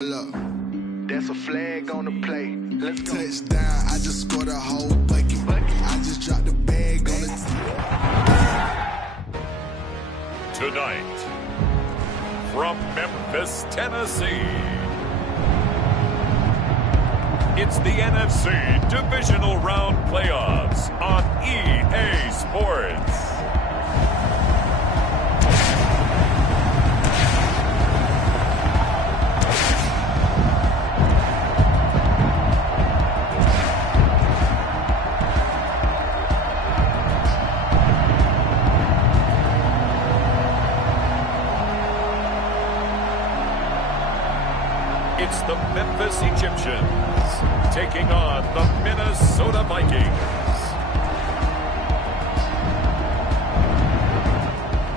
Look, that's a flag on the play. Let's go. Touchdown, I just scored a whole bucket. I just dropped the bag on the Tonight, from Memphis, Tennessee, it's the NFC Divisional Round Playoffs on EA Sports. It's the Memphis Egyptians taking on the Minnesota Vikings.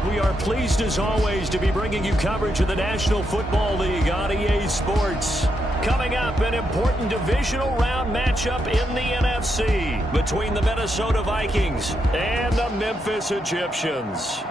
We are pleased as always to be bringing you coverage of the National Football League on EA Sports. Coming up, an important divisional round matchup in the NFC between the Minnesota Vikings and the Memphis Egyptians.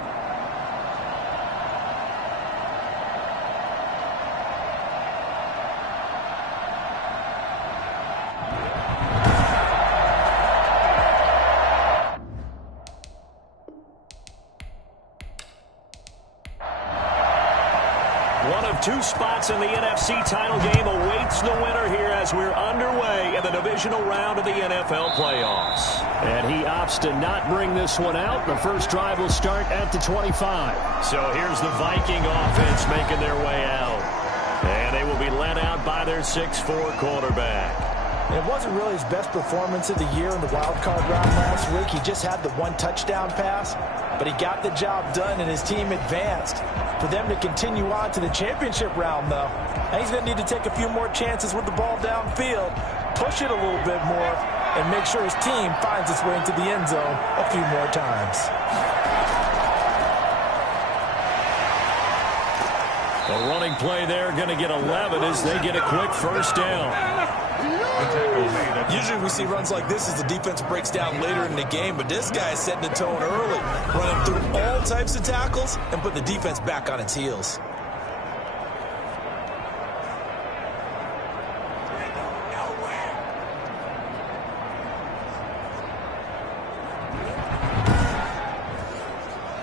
One of two spots in the NFC title game awaits the winner here as we're underway in the divisional round of the NFL playoffs. And he opts to not bring this one out. The first drive will start at the 25. So here's the Viking offense making their way out. And they will be led out by their 6'4" quarterback. It wasn't really his best performance of the year in the wild card round last week. He just had the one touchdown pass, but he got the job done and his team advanced. For them to continue on to the championship round, though, he's going to need to take a few more chances with the ball downfield, push it a little bit more, and make sure his team finds its way into the end zone a few more times. The running play there going to get 11 as they get a quick first down. Usually we see runs like this as the defense breaks down later in the game, but this guy is setting the tone early, running through all types of tackles and putting the defense back on its heels.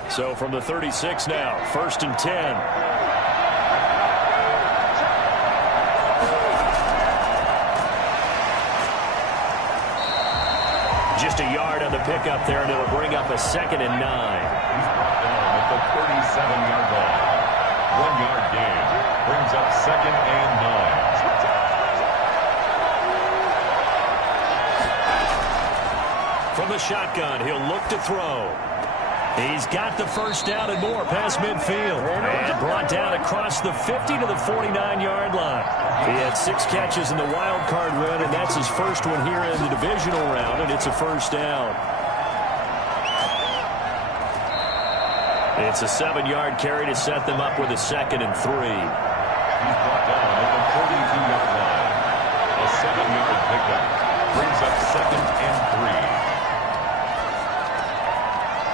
So from the 36 now, 1st and 10. Just a yard on the pickup there, and it'll bring up a 2nd and 9. He's brought down at the 37-yard line. 1-yard gain brings up 2nd and 9. From the shotgun, he'll look to throw. He's got the first down and more past midfield. And brought down across the 50 to the 49-yard line. He had 6 catches in the wild card run, and that's his first one here in the divisional round, and it's a first down. It's a 7-yard carry to set them up with a 2nd and 3. He's brought down at the 42-yard line. A 7-yard pickup brings up 2nd and 3.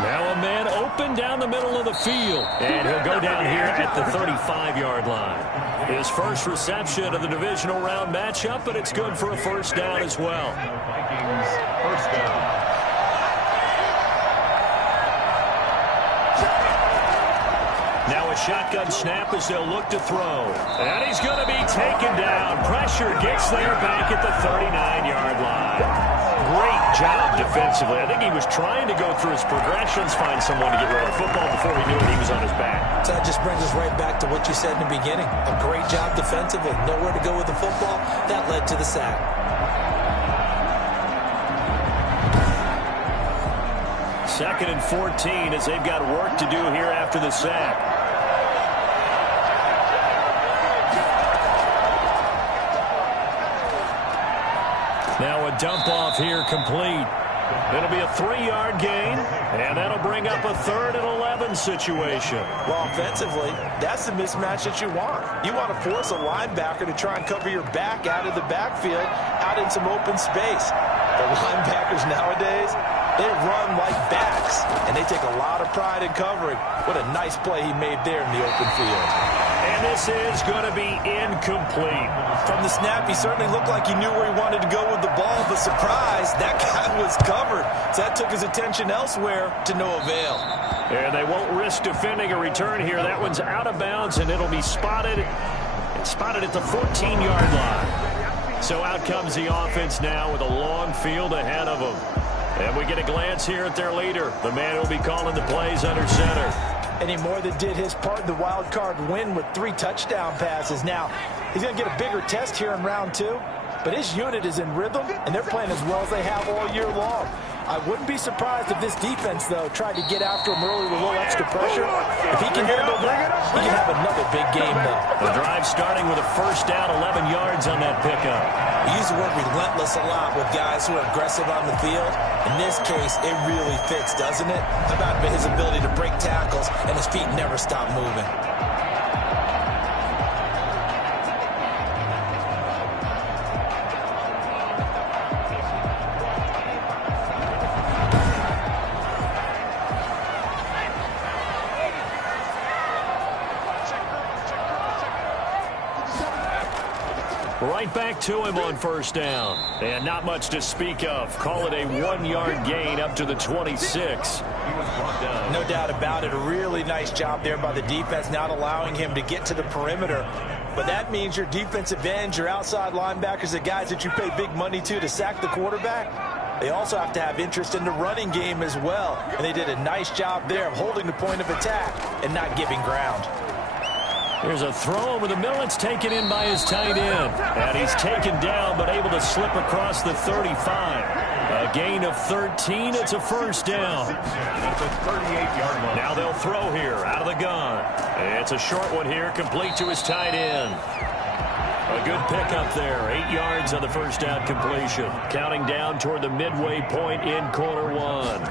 Now a man open down the middle of the field. And he'll go down here at the 35-yard line. His first reception of the divisional round matchup, but it's good for a first down as well. Vikings first down. Now a shotgun snap as they'll look to throw. And he's going to be taken down. Pressure gets there back at the 39-yard line. Great job defensively. I think he was trying to go through his progressions, find someone to get rid of the football before he knew it. He was on his back. So that just brings us right back to what you said in the beginning. A great job defensively. Nowhere to go with the football. That led to the sack. Second and 14 as they've got work to do here after the sack. Now a dump off here complete. It'll be a 3-yard gain, and that'll bring up a 3rd and 11 situation. Well, offensively, that's the mismatch that you want. You want to force a linebacker to try and cover your back out of the backfield, out in some open space. The linebackers nowadays, they run like backs, and they take a lot of pride in covering. What a nice play he made there in the open field. And this is going to be incomplete. From the snap, he certainly looked like he knew where he wanted to go with the ball, but surprise, that guy was covered. So that took his attention elsewhere to no avail. And they won't risk defending a return here. That one's out of bounds, and it'll be spotted. It's spotted at the 14-yard line. So out comes the offense now with a long field ahead of them. And we get a glance here at their leader, the man who'll be calling the plays under center. And he more than did his part in the wild card win with 3 touchdown passes. Now, he's going to get a bigger test here in round 2, but his unit is in rhythm, and they're playing as well as they have all year long. I wouldn't be surprised if this defense, though, tried to get after him early with a little extra pressure. If he can handle that, he can have another big game, though. The drive starting with a first down, 11 yards on that pickup. We use the word relentless a lot with guys who are aggressive on the field. In this case, it really fits, doesn't it? How about his ability to break tackles and his feet never stop moving? Right back to him on first down. And not much to speak of. Call it a 1-yard gain up to the 26. No doubt about it. A really nice job there by the defense, not allowing him to get to the perimeter. But that means your defensive ends, your outside linebackers, the guys that you pay big money to sack the quarterback, they also have to have interest in the running game as well. And they did a nice job there of holding the point of attack and not giving ground. Here's a throw over the middle. It's taken in by his tight end. And he's taken down but able to slip across the 35. A gain of 13. It's a first down. That's a 38-yard line. Now they'll throw here out of the gun. It's a short one here, complete to his tight end. A good pickup there. 8 yards on the first down completion. Counting down toward the midway point in quarter 1.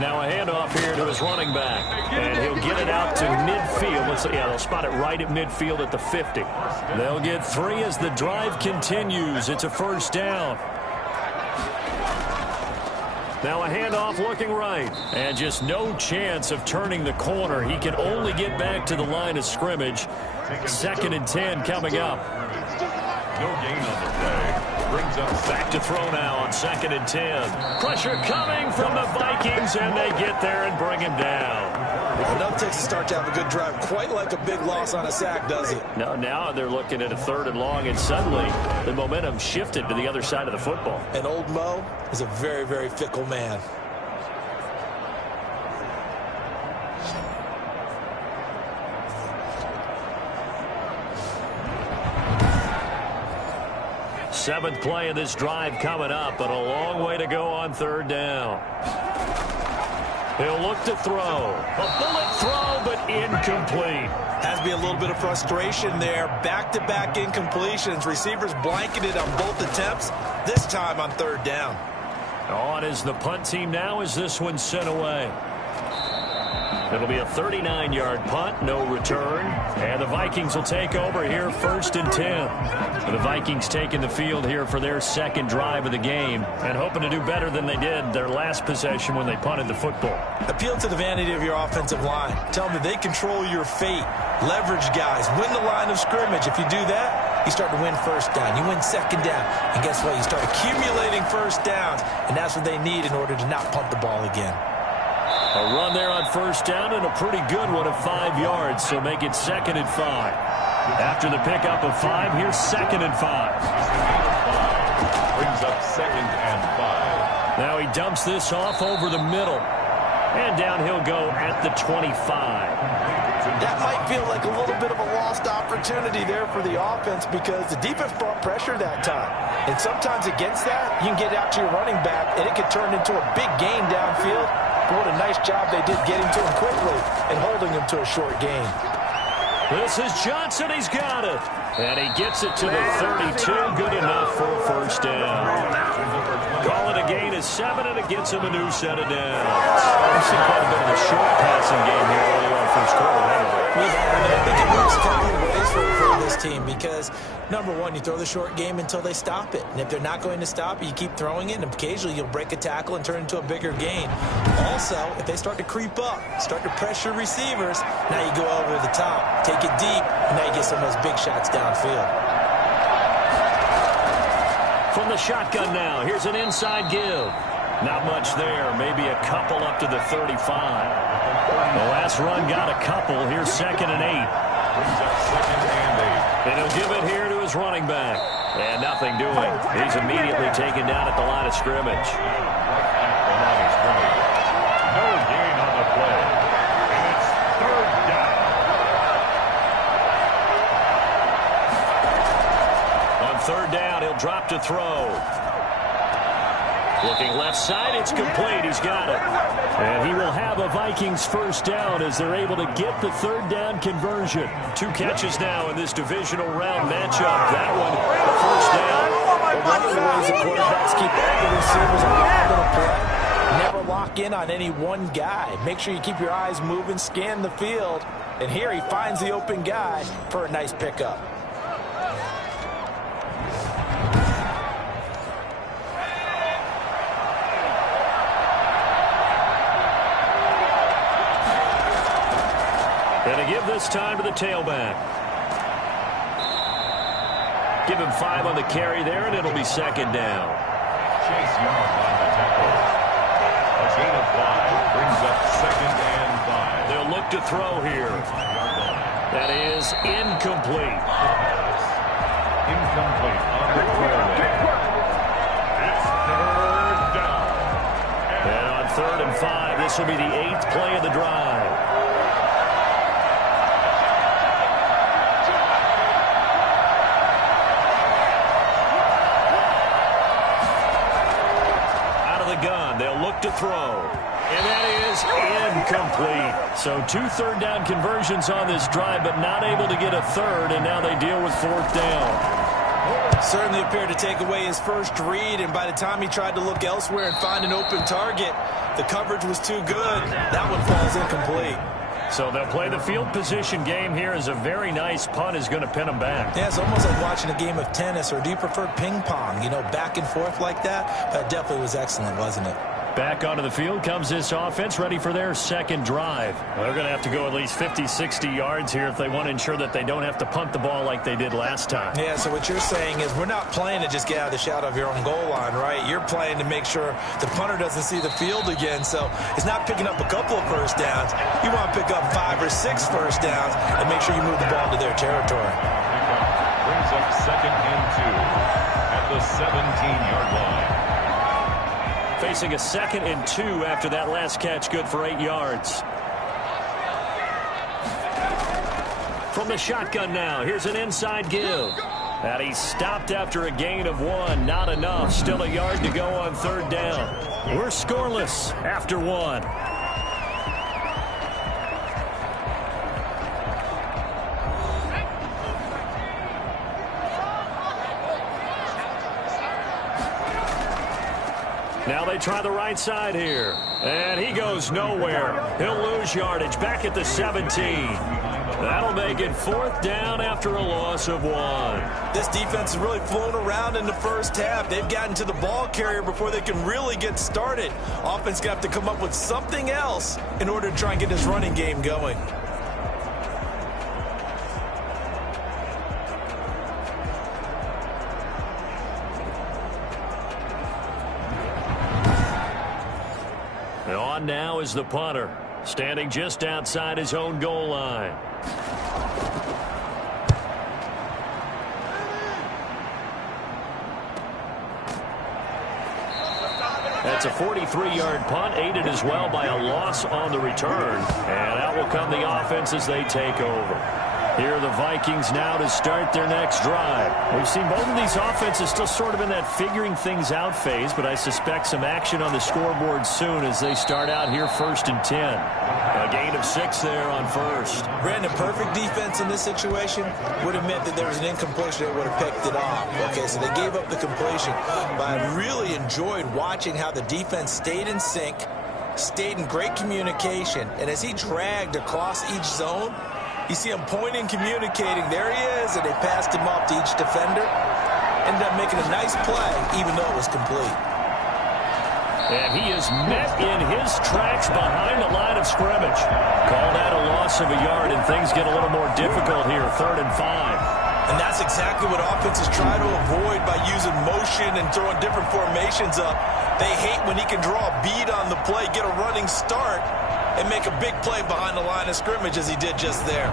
Now a handoff here to his running back. And he'll get it out to midfield. They'll spot it right at midfield at the 50. They'll get 3 as the drive continues. It's a first down. Now a handoff looking right. And just no chance of turning the corner. He can only get back to the line of scrimmage. 2nd and 10 coming up. No gain on the play. Brings up back to throw now on 2nd and 10. Pressure coming from the Vikings, and they get there and bring him down. Well, no Texas start to have a good drive, quite like a big loss on a sack, does it? No, now they're looking at a 3rd and long, and suddenly the momentum shifted to the other side of the football. And old Mo is a very, very fickle man. Seventh play of this drive coming up, but a long way to go on 3rd down. He'll look to throw. A bullet throw, but incomplete. Has to be a little bit of frustration there. Back-to-back incompletions. Receivers blanketed on both attempts, this time on 3rd down. On is the punt team now as this one's sent away. It'll be a 39-yard punt, no return. And the Vikings will take over here 1st and 10. The Vikings taking the field here for their 2nd drive of the game and hoping to do better than they did their last possession when they punted the football. Appeal to the vanity of your offensive line. Tell them that they control your fate. Leverage guys. Win the line of scrimmage. If you do that, you start to win 1st down. You win 2nd down. And guess what? You start accumulating 1st downs. And that's what they need in order to not punt the ball again. A run there on 1st down and a pretty good one of 5 yards, so make it 2nd and 5. After the pickup of 5, here's 2nd and 5. Brings up 2nd and 5. Now he dumps this off over the middle. And down he'll go at the 25. That might feel like a little bit of a lost opportunity there for the offense because the defense brought pressure that time. And sometimes against that, you can get out to your running back, and it could turn into a big gain downfield. But what a nice job they did getting to him quickly and holding him to a short gain. This is Johnson. He's got it. And he gets it to the 32. Good enough for a 1st down. Call it a gain of 7, and it gets him a new set of downs. We've seen quite a bit of a short passing game here early on 1st quarter, haven't we? I think it works a couple of ways for this team because, number one, you throw the short game until they stop it. And if they're not going to stop it, you keep throwing it, and occasionally you'll break a tackle and turn it into a bigger gain. Also, if they start to creep up, start to pressure receivers, now you go over the top, take it deep, and now you get some of those big shots downfield. From the shotgun now, here's an inside give. Not much there, maybe a couple up to the 35. The last run got a couple. Here's 2nd and 8. Brings up 2nd and 8. And he'll give it here to his running back. And nothing doing. He's immediately taken down at the line of scrimmage. No gain on the play. And it's 3rd down. On 3rd down, he'll drop to throw. Looking left side, it's complete. He's got it. And he will have a Vikings first down as they're able to get the 3rd down conversion. 2 catches now in this divisional round matchup. That one, a first down. One of the ways the quarterbacks keep all the receivers involved in a play, never lock in on any one guy. Make sure you keep your eyes moving, scan the field. And here he finds the open guy for a nice pickup. Going to give this time to the tailback. Give him 5 on the carry there, and it'll be 2nd down. Chase Young on the tackle. A gain of 5 brings up 2nd and 5. They'll look to throw here. That is incomplete. Incomplete on the throw there. It's 3rd down. And on 3rd and 5, this will be the 8th play of the drive. They'll look to throw. And that is incomplete. So 2 3rd down conversions on this drive, but not able to get a 3rd, and now they deal with 4th down. Certainly appeared to take away his first read, and by the time he tried to look elsewhere and find an open target, the coverage was too good. That one falls incomplete. So they'll play the field position game here as a very nice punt is going to pin them back. Yeah, it's almost like watching a game of tennis, or do you prefer ping pong? You know, back and forth like that? That definitely was excellent, wasn't it? Back onto the field comes this offense, ready for their 2nd drive. They're going to have to go at least 50, 60 yards here if they want to ensure that they don't have to punt the ball like they did last time. Yeah, so what you're saying is we're not playing to just get out of the shadow of your own goal line, right? You're playing to make sure the punter doesn't see the field again. So it's not picking up a couple of first downs. You want to pick up 5 or 6 first downs and make sure you move the ball to their territory. Brings up 2nd and 2 at the 17-yard line. Facing a 2nd and 2 after that last catch, good for 8 yards. From the shotgun now, here's an inside give. And he stopped after a gain of 1. Not enough. Still a yard to go on 3rd down. We're scoreless after 1. Now they try the right side here. And he goes nowhere. He'll lose yardage back at the 17. That'll make it 4th down after a loss of 1. This defense has really flown around in the first half. They've gotten to the ball carrier before they can really get started. Offense got to come up with something else in order to try and get this running game going. On now is the punter, standing just outside his own goal line. That's a 43-yard punt, aided as well by a loss on the return. And out will come the offense as they take over. Here are the Vikings now to start their next drive. We've seen both of these offenses still sort of in that figuring things out phase, but I suspect some action on the scoreboard soon as they start out here 1st and 10. A gain of 6 there on 1st. Brandon, perfect defense in this situation would have meant that there was an incompletion that would have picked it off. Okay, so they gave up the completion, but I really enjoyed watching how the defense stayed in sync, stayed in great communication, and as he dragged across each zone, You see him pointing, communicating. There he is, and they passed him off to each defender. Ended up making a nice play, even though it was complete. And he is met in his tracks behind the line of scrimmage. Call that a loss of a yard, and things get a little more difficult here, 3rd and 5. And that's exactly what offenses try to avoid by using motion and throwing different formations up. They hate when he can draw a bead on the play, get a running start, and make a big play behind the line of scrimmage as he did just there.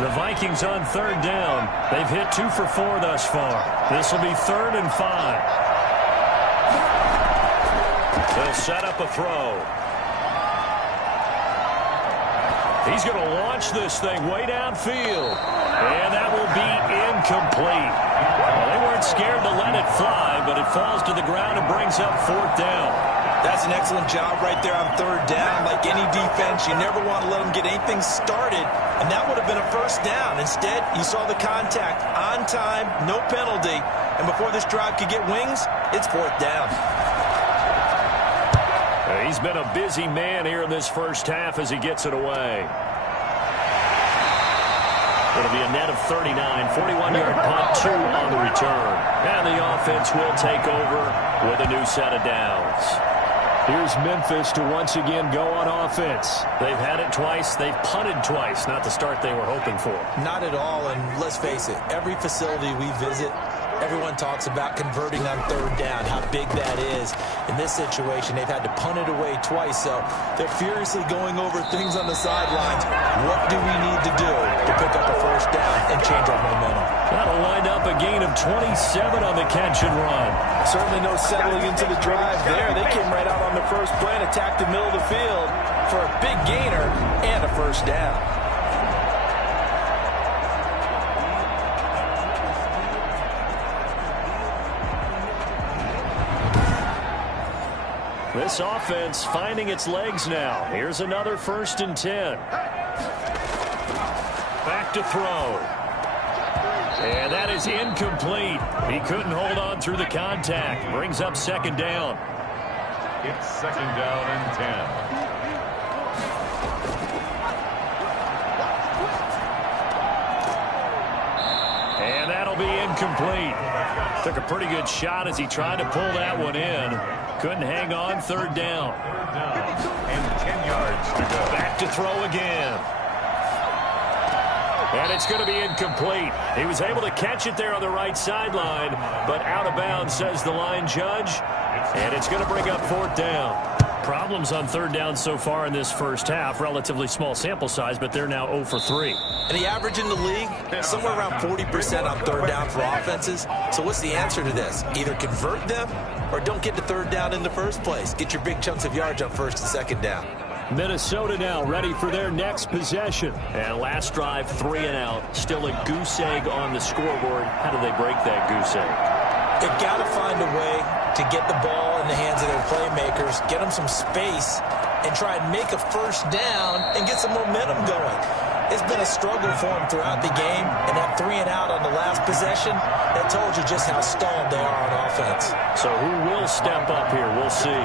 The Vikings on 3rd down. They've hit 2 for 4 thus far. This will be 3rd and 5. They'll set up a throw. He's going to launch this thing way downfield. And that will be incomplete. Well, they weren't scared to let it fly, but it falls to the ground and brings up 4th down. That's an excellent job right there on 3rd down. Like any defense, you never want to let them get anything started, and that would have been a 1st down. Instead, you saw the contact on time, no penalty, and before this drive could get wings, it's 4th down. He's been a busy man here in this first half as he gets it away. It'll be a net of 39, 41-yard punt, 2 on the return. And the offense will take over with a new set of downs. Here's Memphis to once again go on offense. They've had it twice. They've punted twice. Not the start they were hoping for. Not at all, and let's face it, every facility we visit, everyone talks about converting on 3rd down, how big that is. In this situation, they've had to punt it away twice, so they're furiously going over things on the sidelines. What do we need to do to pick up a 1st down and change our momentum? That'll wind up a gain of 27 on the catch and run. Certainly no settling into the drive there. They came right out on the first play and attacked the middle of the field for a big gainer and a 1st down. This offense finding its legs now. Here's another 1st and 10. Back to throw. And that is incomplete. He couldn't hold on through the contact. Brings up 2nd down. It's 2nd down and 10. And that'll be incomplete. Took a pretty good shot as he tried to pull that one in. Couldn't hang on. 3rd down. And 10 yards to go. Back to throw again. And it's going to be incomplete. He was able to catch it there on the right sideline, but out of bounds, says the line judge. And it's going to bring up 4th down. Problems on 3rd down so far in this first half. Relatively small sample size, but they're now 0 for 3. And the average in the league, somewhere around 40% on 3rd down for offenses. So what's the answer to this? Either convert them or don't get to 3rd down in the first place. Get your big chunks of yards on 1st and 2nd down. Minnesota now ready for their next possession. And last drive, 3 and out. Still a goose egg on the scoreboard. How do they break that goose egg? They've got to find a way to get the ball in the hands of their playmakers, get them some space, and try and make a 1st down and get some momentum going. It's been a struggle for them throughout the game, and that 3 and out on the last possession, that told you just how stalled they are on offense. So who will step up here? We'll see.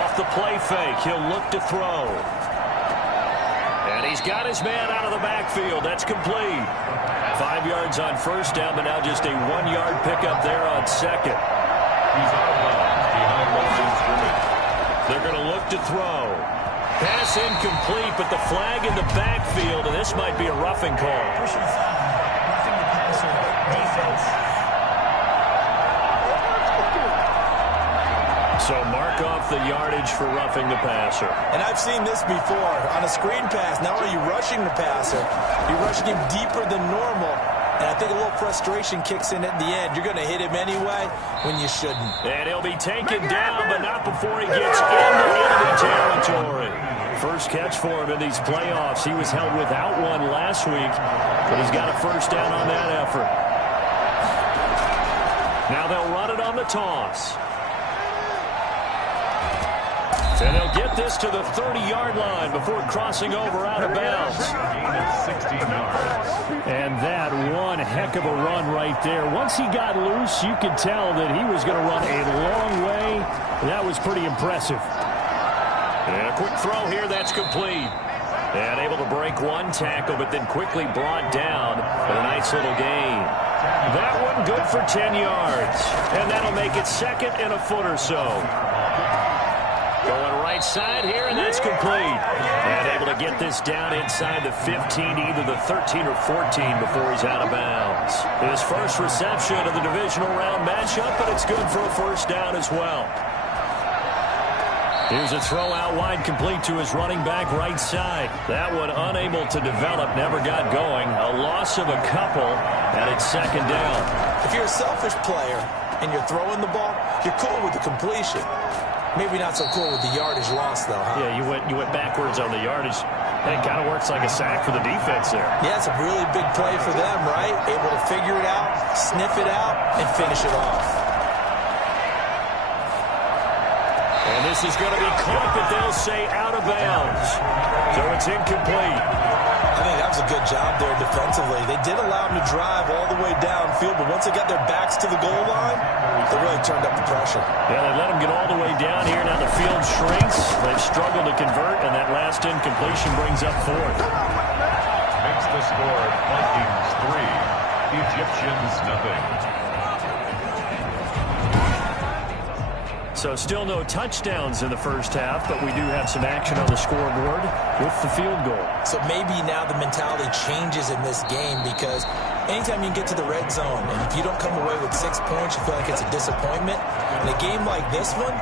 Off the play fake, he'll look to throw. And he's got his man out of the backfield. That's complete. 5 yards on 1st down, but now just a 1-yard pickup there on 2nd. He's out of bounds behind the line of scrimmage. They're going to look to throw. Pass incomplete, but the flag in the backfield, and this might be a roughing call. So mark off the yardage for roughing the passer. And I've seen this before. On a screen pass, not only are you rushing the passer, you're rushing him deeper than normal. And I think a little frustration kicks in at the end. You're going to hit him anyway when you shouldn't. And he'll be taken down, but not before he gets into enemy territory. First catch for him in these playoffs. He was held without one last week, but he's got a 1st down on that effort. Now they'll run it on the toss. And they'll get this to the 30-yard line before crossing over out of bounds. Gain of 16 yards. And that one heck of a run right there. Once he got loose, you could tell that he was going to run a long way. That was pretty impressive. And a quick throw here, that's complete. And able to break one tackle, but then quickly brought down with a nice little gain. That one good for 10 yards. And that'll make it second and a foot or so. Going right side here, and that's complete. And able to get this down inside the 15, either the 13 or 14 before he's out of bounds. His first reception of the divisional round matchup, but it's good for a first down as well. Here's a throw out wide, complete to his running back right side. That one unable to develop, never got going. A loss of a couple, and it's second down. If you're a selfish player and you're throwing the ball, you're cool with the completion. Maybe not so cool with the yardage loss, though, huh? Yeah, you went backwards on the yardage. It kind of works like a sack for the defense there. Yeah, it's a really big play for them, right? Able to figure it out, sniff it out, and finish it off. And this is going to be caught, but they'll say out of bounds. So it's incomplete. I think that was a good job there defensively. They did allow them to drive all the way downfield, but once they got their backs to the goal line, they really turned up the pressure. Yeah, they let them get all the way down here. Now the field shrinks. They've struggled to convert, and that last incompletion brings up fourth. Makes the score Vikings 3, Egyptians nothing. So still no touchdowns in the first half, but we do have some action on the scoreboard with the field goal. So maybe now the mentality changes in this game, because anytime you get to the red zone and if you don't come away with 6 points, you feel like it's a disappointment. In a game like this one,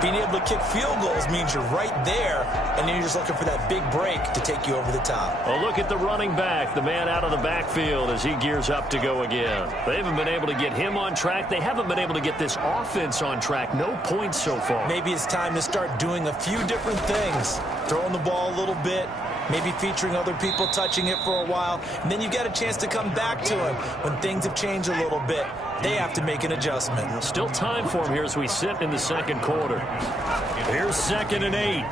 being able to kick field goals means you're right there, and then you're just looking for that big break to take you over the top. A look at the running back, the man out of the backfield as he gears up to go again. They haven't been able to get him on track. They haven't been able to get this offense on track. No points so far. Maybe it's time to start doing a few different things. Throwing the ball a little bit, maybe featuring other people touching it for a while, and then you get a chance to come back to him when things have changed a little bit. They have to make an adjustment. Still time for him here as we sit in the second quarter. Here's 2nd and 8.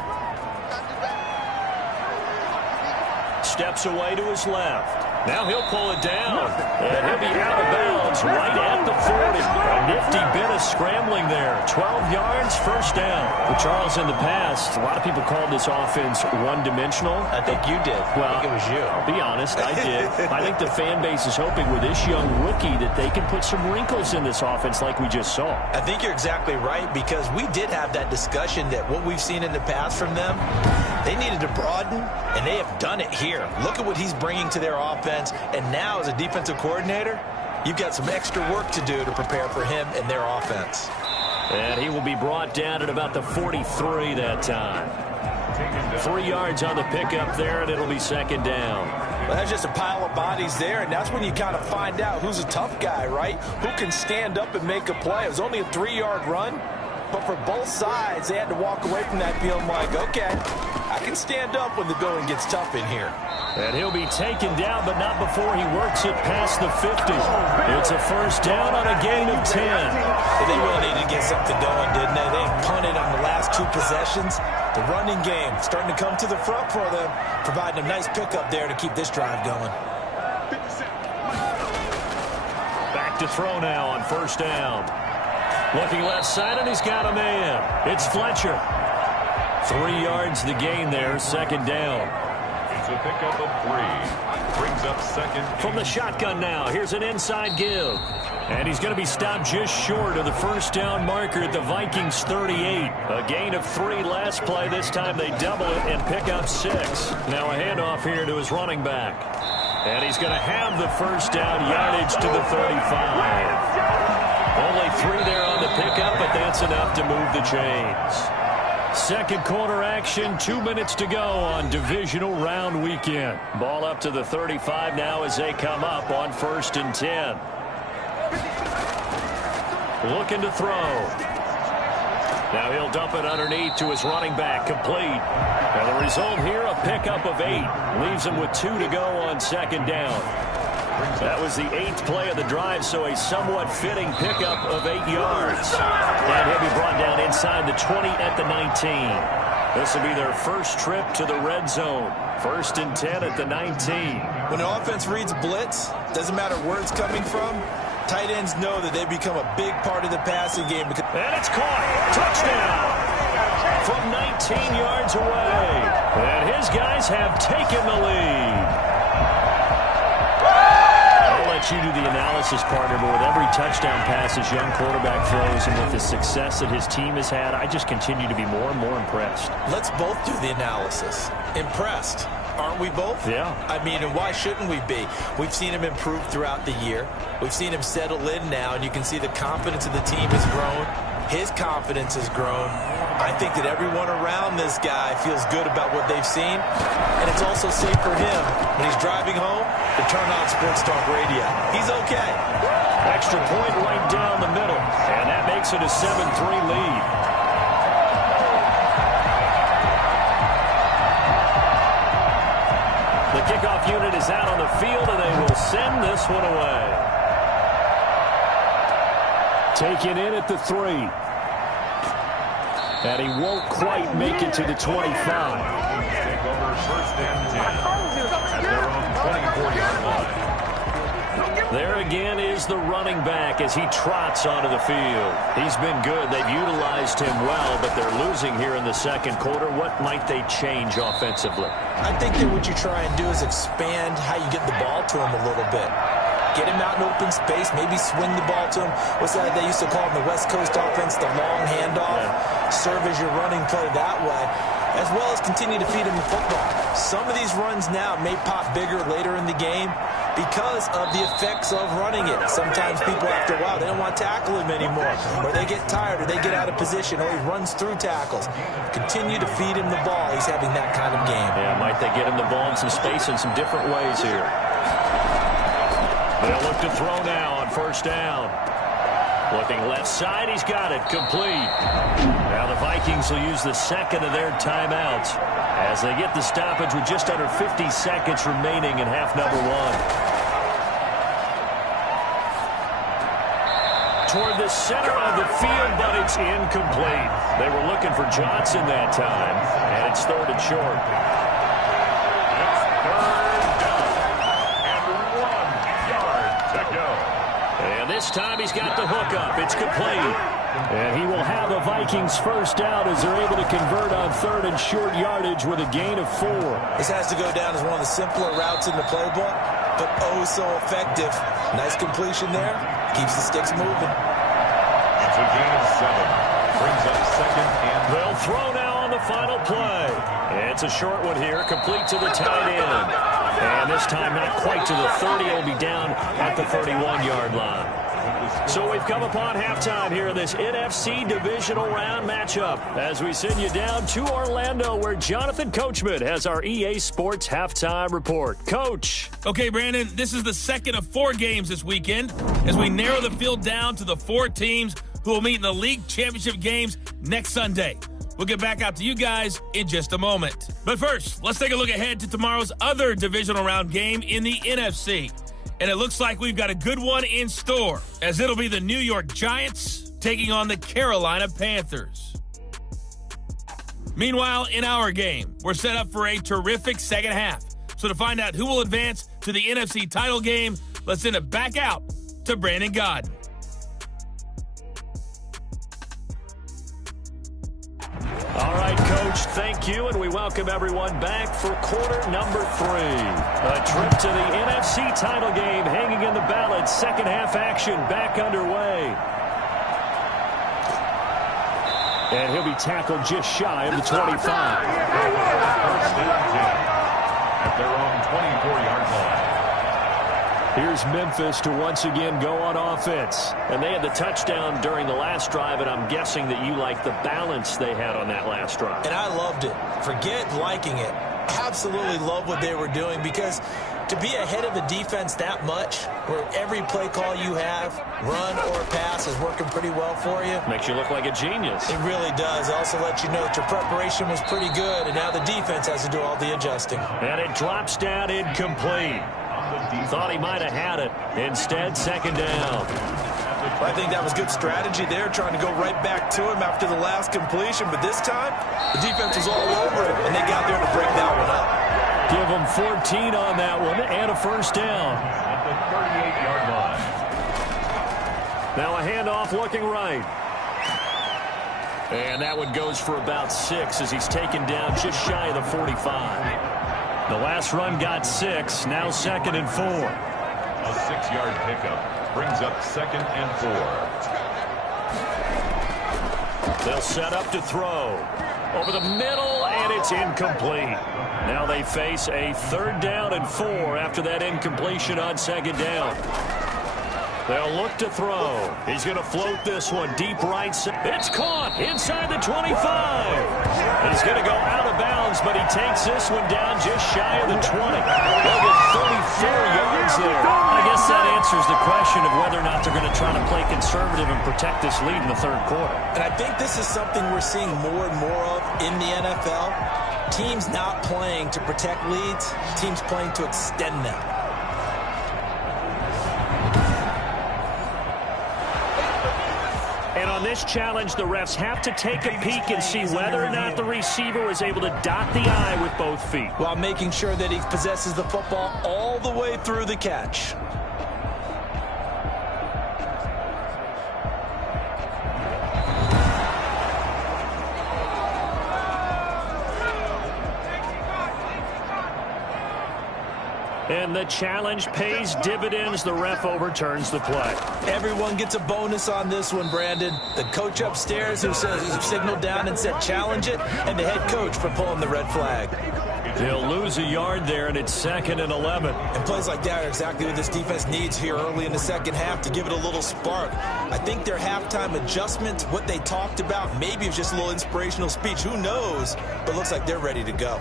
Steps away to his left. Now he'll pull it down, and he'll be out of bounds right at the 40. A nifty bit of scrambling there. 12 yards, first down. Well, Charles, in the past, a lot of people called this offense one-dimensional. I think you did. Well, I think it was you. I'll be honest, I did. I think the fan base is hoping with this young rookie that they can put some wrinkles in this offense like we just saw. I think you're exactly right, because we did have that discussion that what we've seen in the past from them, they needed to broaden, and they have done it here. Look at what he's bringing to their offense, and now as a defensive coordinator, you've got some extra work to do to prepare for him and their offense. And he will be brought down at about the 43 that time. 3 yards on the pickup there, and it'll be second down. Well, that's just a pile of bodies there, and that's when you kind of find out who's a tough guy, right? Who can stand up and make a play. It was only a 3-yard run, but for both sides, they had to walk away from that feeling like, okay, I can stand up when the going gets tough in here. And he'll be taken down, but not before he works it past the 50. It's a first down on a gain of 10. They really needed to get something going, didn't they? They punted on the last 2 possessions. The running game starting to come to the front for them, providing a nice pickup there to keep this drive going. Back to throw now on first down. Looking left side, and he's got a man. It's Fletcher. 3 yards the gain there, second down. It's a pickup of 3. Brings up second. From the shotgun now, here's an inside give. And he's going to be stopped just short of the first down marker at the Vikings 38. A gain of 3 last play. This time they double it and pick up 6. Now a handoff here to his running back. And he's going to have the first down yardage to the 35. Only 3 there on the pickup, but that's enough to move the chains. Second quarter action, 2 minutes to go on divisional round weekend. Ball up to the 35 now as they come up on 1st and 10. Looking to throw. Now he'll dump it underneath to his running back, complete. And the result here, a pickup of 8. Leaves him with 2 to go on second down. That was the 8th play of the drive, so a somewhat fitting pickup of 8 yards. And he'll be brought down inside the 20 at the 19. This will be their first trip to the red zone. 1st and 10 at the 19. When an offense reads blitz, doesn't matter where it's coming from, tight ends know that they become a big part of the passing game. And it's caught. Touchdown. from 19 yards away. And his guys have taken the lead. I'll let you do the analysis, partner, but with every touchdown pass his young quarterback throws and with the success that his team has had, I just continue to be more and more impressed. Let's both do the analysis. Impressed. Aren't we both? Yeah. I mean, and why shouldn't we be? We've seen him improve throughout the year. We've seen him settle in now, and you can see the confidence of the team has grown. His confidence has grown. I think that everyone around this guy feels good about what they've seen, and it's also safe for him when he's driving home to turn on Sports Talk Radio. He's okay. Extra point right down the middle, and that makes it a 7-3 lead. The kickoff unit is out on the field, and they will send this one away. Taken in at the 3. And he won't quite make it to the 25. Take over first and 10 at their own 24-yard line. There again is the running back as he trots onto the field. He's been good. They've utilized him well, but they're losing here in the second quarter. What might they change offensively? I think that what you try and do is expand how you get the ball to him a little bit. Get him out in open space, maybe swing the ball to him. What's that they used to call in the West Coast offense, the long handoff? Yeah. Serve as your running play that way, as well as continue to feed him the football. Some of these runs now may pop bigger later in the game because of the effects of running it. Sometimes people, after a while, they don't want to tackle him anymore, or they get tired, or they get out of position, or he runs through tackles. Continue to feed him the ball. He's having that kind of game. Yeah, might they get him the ball in some space in some different ways here. They'll look to throw now on first down. Looking left side, he's got it, complete. Now the Vikings will use the second of their timeouts as they get the stoppage with just under 50 seconds remaining in half number 1. Toward the center of the field, but it's incomplete. They were looking for Johnson that time, and it's third and short. This time he's got the hook up. It's complete. And he will have a Vikings first down as they're able to convert on third and short yardage with a gain of 4. This has to go down as one of the simpler routes in the playbook, but oh so effective. Nice completion there. Keeps the sticks moving. It's a gain of 7. Brings up second and... They'll throw now on the final play. It's a short one here, complete to the tight end. And this time not quite to the 30. It'll be down at the 31-yard line. So we've come upon halftime here in this NFC divisional round matchup as we send you down to Orlando where Jonathan Coachman has our EA Sports halftime report. Coach. Okay, Brandon, this is the second of 4 games this weekend as we narrow the field down to the 4 teams who will meet in the league championship games next Sunday. We'll get back out to you guys in just a moment. But first, let's take a look ahead to tomorrow's other divisional round game in the NFC. And it looks like we've got a good one in store, as it'll be the New York Giants taking on the Carolina Panthers. Meanwhile, in our game, we're set up for a terrific second half. So to find out who will advance to the NFC title game, let's send it back out to Brandon Gaudin. All right, Coach, thank you, and we welcome everyone back for quarter number 3. A trip to the NFC title game hanging in the balance. Second half action back underway. And he'll be tackled just shy of the 25. First and 10 at their own 24-yard line. Here's Memphis to once again go on offense. And they had the touchdown during the last drive, and I'm guessing that you like the balance they had on that last drive. And I loved it. Forget liking it. Absolutely love what they were doing, because to be ahead of a defense that much, where every play call you have, run or pass, is working pretty well for you. Makes you look like a genius. It really does. Also let you know that your preparation was pretty good, and now the defense has to do all the adjusting. And it drops down incomplete. Thought he might have had it. Instead, second down. I think that was good strategy there, trying to go right back to him after the last completion. But this time, the defense was all over it, and they got there to break that one up. Give them 14 on that one and a first down. At the 38-yard line. Now a handoff looking right. And that one goes for about 6 as he's taken down just shy of the 45. The last run got 6, now 2nd and 4. A 6-yard pickup brings up 2nd and 4. They'll set up to throw. Over the middle, and it's incomplete. Now they face a 3rd down and 4 after that incompletion on 2nd down. They'll look to throw. He's going to float this one deep right. It's caught inside the 25. He's going to go out of bounds, but he takes this one down just shy of the 20. They'll get 34 yards there. I guess that answers the question of whether or not they're going to try to play conservative and protect this lead in the 3rd quarter. And I think this is something we're seeing more and more of in the NFL. Teams not playing to protect leads, teams playing to extend them. And on this challenge, the refs have to take a peek and see whether or not the receiver was able to dot the I with both feet, while making sure that he possesses the football all the way through the catch. And the challenge pays dividends. The ref overturns the play. Everyone gets a bonus on this one, Brandon. The coach upstairs who signaled down and said challenge it, and the head coach for pulling the red flag. They'll lose a yard there, and it's 2nd and 11. And plays like that are exactly what this defense needs here early in the 2nd half to give it a little spark. I think their halftime adjustment, what they talked about, maybe it was just a little inspirational speech. Who knows? But looks like they're ready to go.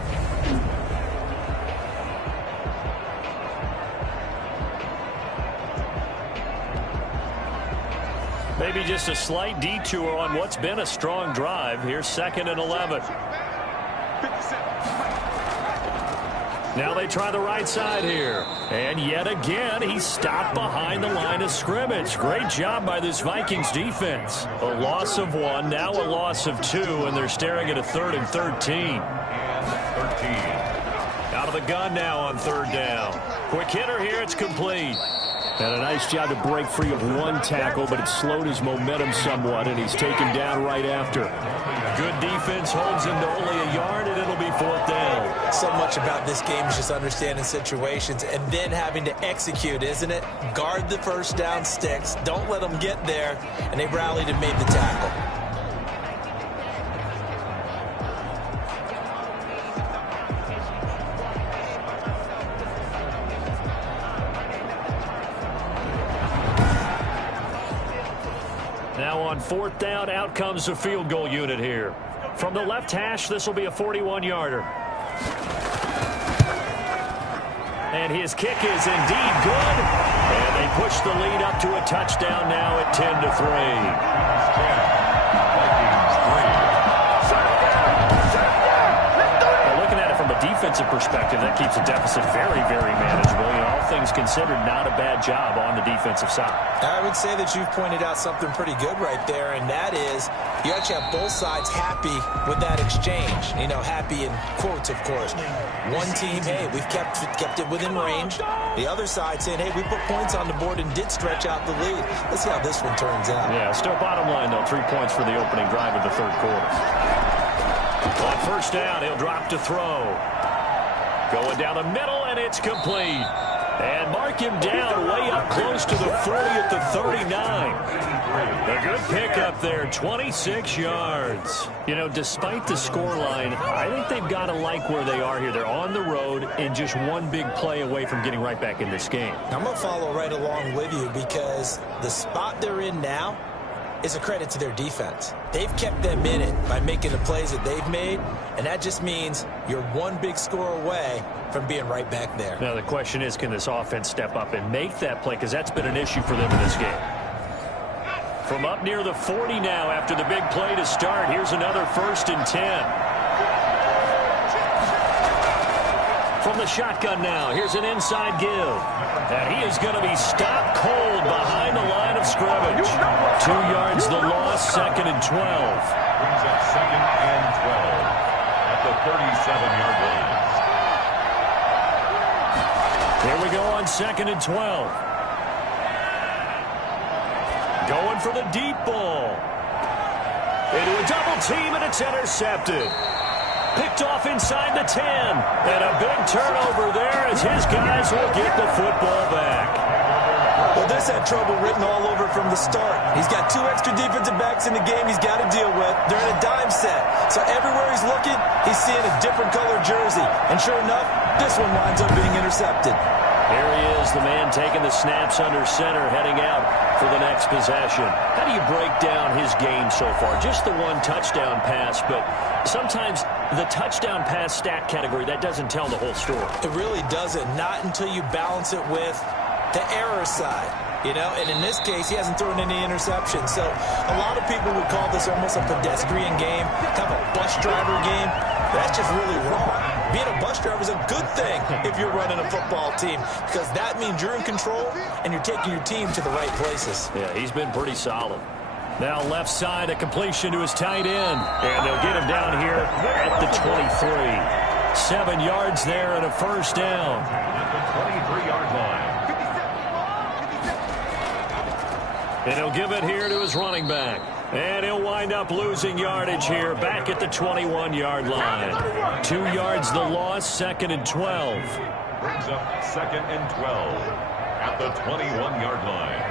Maybe just a slight detour on what's been a strong drive. Here's 2nd and 11. Now they try the right side here. And yet again, he's stopped behind the line of scrimmage. Great job by this Vikings defense. A loss of 1, now a loss of 2, and they're staring at a 3rd and 13. Out of the gun now on 3rd down. Quick hitter here, it's complete. And a nice job to break free of 1 tackle, but it slowed his momentum somewhat, and he's taken down right after. Good defense holds him to only a yard, and it'll be 4th down. So much about this game is just understanding situations and then having to execute, isn't it? Guard the 1st down sticks. Don't let them get there, and they rallied and made the tackle. Now on 4th down, out comes the field goal unit here. From the left hash, this will be a 41-yarder. And his kick is indeed good. And they push the lead up to a touchdown now at 10-3. Defensive perspective, that keeps the deficit very, very manageable. You know, all things considered, not a bad job on the defensive side. I would say that you've pointed out something pretty good right there, and that is you actually have both sides happy with that exchange. You know, happy in quotes, of course. One team, hey, we've kept it within range. The other side saying, hey, we put points on the board and did stretch out the lead. Let's see how this one turns out. Yeah, still bottom line, though, 3 points for the opening drive of the 3rd quarter. On 1st down, he'll drop to throw. Going down the middle, and it's complete. And mark him down way up close to the 40 at the 39. A good pickup there, 26 yards. You know, despite the scoreline, I think they've got to like where they are here. They're on the road and just one big play away from getting right back in this game. I'm going to follow right along with you because the spot they're in now is a credit to their defense. They've kept them in it by making the plays that they've made, and that just means you're one big score away from being right back there. Now the question is, can this offense step up and make that play? Because that's been an issue for them in this game. From up near the 40 now after the big play to start, here's another 1st and 10. From the shotgun now, here's an inside give. And he is going to be stopped cold behind the line of scrimmage. 2 yards the loss, 2nd and 12. Brings up 2nd and 12 at the 37-yard line. Here we go on 2nd and 12. Going for the deep ball. Into a double team, and it's intercepted. Picked off inside the 10. And a big turnover there as his guys will get the football back. Well, this had trouble written all over from the start. He's got 2 extra defensive backs in the game he's got to deal with. They're in a dime set. So everywhere he's looking, he's seeing a different color jersey. And sure enough, this one winds up being intercepted. Here he is, the man taking the snaps under center, heading out for the next possession. How do you break down his game so far? Just the 1 touchdown pass, but sometimes the touchdown pass stat category, that doesn't tell the whole story. It really doesn't. Not until you balance it with the error side. You know, and in this case, he hasn't thrown any interceptions. So a lot of people would call this almost a pedestrian game, kind of a bus driver game. That's just really wrong. Being a bus driver is a good thing if you're running a football team, because that means you're in control and you're taking your team to the right places. Yeah, he's been pretty solid. Now left side, a completion to his tight end. And they'll get him down here at the 23. 7 yards there and a first down. At the 23-yard line. And he'll give it here to his running back. And he'll wind up losing yardage here back at the 21-yard line. 2 yards the loss, 2nd and 12. Brings up 2nd and 12 at the 21-yard line.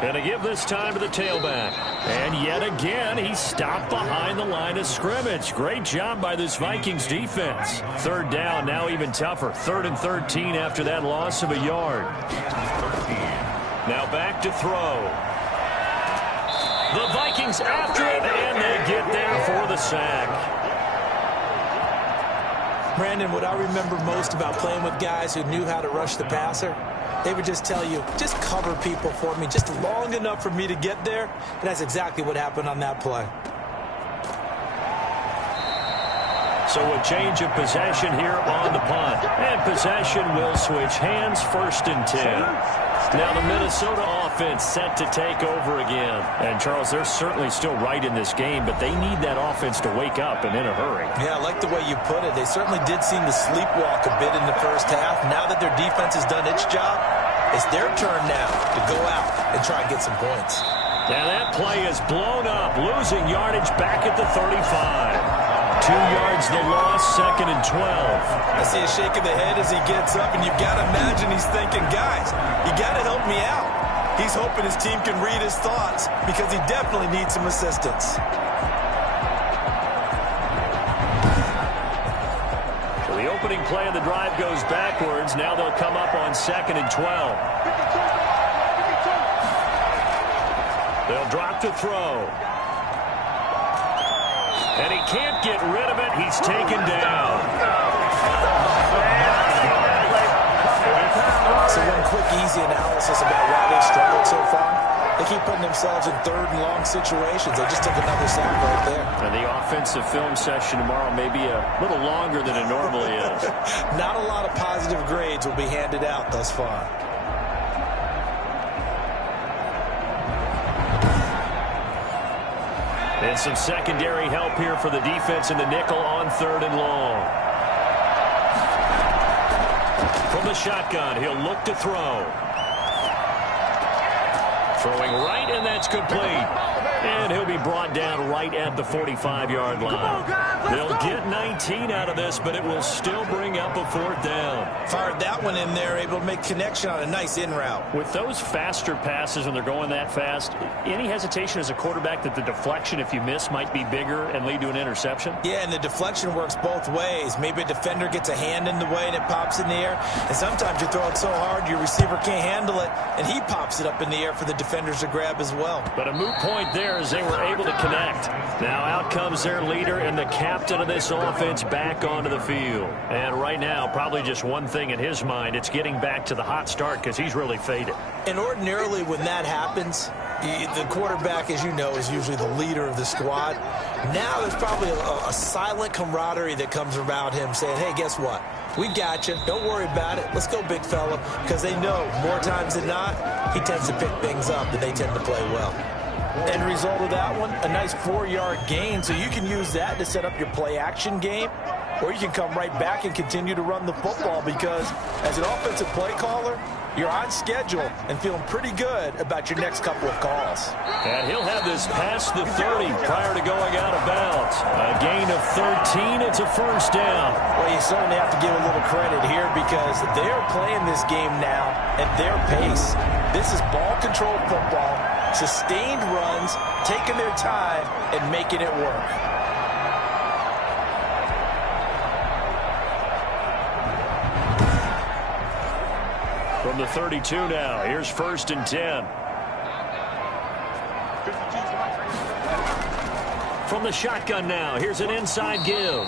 And to give this time to the tailback. And yet again, he stopped behind the line of scrimmage. Great job by this Vikings defense. 3rd down, now even tougher. 3rd and 13 after that loss of a yard. 13. Now back to throw. The Vikings after it, and they get there for the sack. Brandon, what I remember most about playing with guys who knew how to rush the passer, they would just tell you, just cover people for me, just long enough for me to get there. And that's exactly what happened on that play. So a change of possession here on the punt. And possession will switch hands, 1st and 10. Now the Minnesota offense set to take over again. And, Charles, they're certainly still right in this game, but they need that offense to wake up and in a hurry. Yeah, I like the way you put it. They certainly did seem to sleepwalk a bit in the first half. Now that their defense has done its job, it's their turn now to go out and try and get some points. Now that play is blown up, losing yardage back at the 35. 2 yards the loss, 2nd and 12. I see a shake of the head as he gets up, and you've got to imagine he's thinking, guys, you got to help me out. He's hoping his team can read his thoughts because he definitely needs some assistance. So the opening play of the drive goes backwards. Now they'll come up on 2nd and 12. They'll drop to throw. And he can't get rid of it. He's taken down. So one quick, easy analysis about why they struggled so far. They keep putting themselves in 3rd and long situations. They just took another sack right there. And the offensive film session tomorrow may be a little longer than it normally is. Not a lot of positive grades will be handed out thus far. And some secondary help here for the defense in the nickel on 3rd and long. From the shotgun, he'll look to throw. Throwing right, and that's complete. And he'll be brought down right at the 45-yard line. They'll get 19 out of this, but it will still bring up a 4th down. Fired that one in there, able to make connection on a nice in route. With those faster passes when they're going that fast, any hesitation as a quarterback that the deflection, if you miss, might be bigger and lead to an interception? Yeah, and the deflection works both ways. Maybe a defender gets a hand in the way and it pops in the air. And sometimes you throw it so hard your receiver can't handle it, and he pops it up in the air for the defenders to grab as well. But a moot point there as they were able to connect. Now out comes their leader and the captain of this offense back onto the field. And right now, probably just one thing in his mind, it's getting back to the hot start because he's really faded. And ordinarily when that happens, the quarterback, as you know, is usually the leader of the squad. Now there's probably a silent camaraderie that comes around him saying, hey, guess what? We got you. Don't worry about it. Let's go, big fella. Because they know more times than not, he tends to pick things up and they tend to play well. End result of that one, a nice 4-yard gain, so you can use that to set up your play-action game. or you can come right back and continue to run the football, because as an offensive play caller, you're on schedule and feeling pretty good about your next couple of calls. And he'll have this past the 30 prior to going out of bounds. A gain of 13. It's a first down. Well, you certainly have to give a little credit here, because they're playing this game now at their pace. This is ball-controlled football, sustained runs, taking their time and making it work. From the 32 now, here's 1st and 10. From the shotgun now, here's an inside give.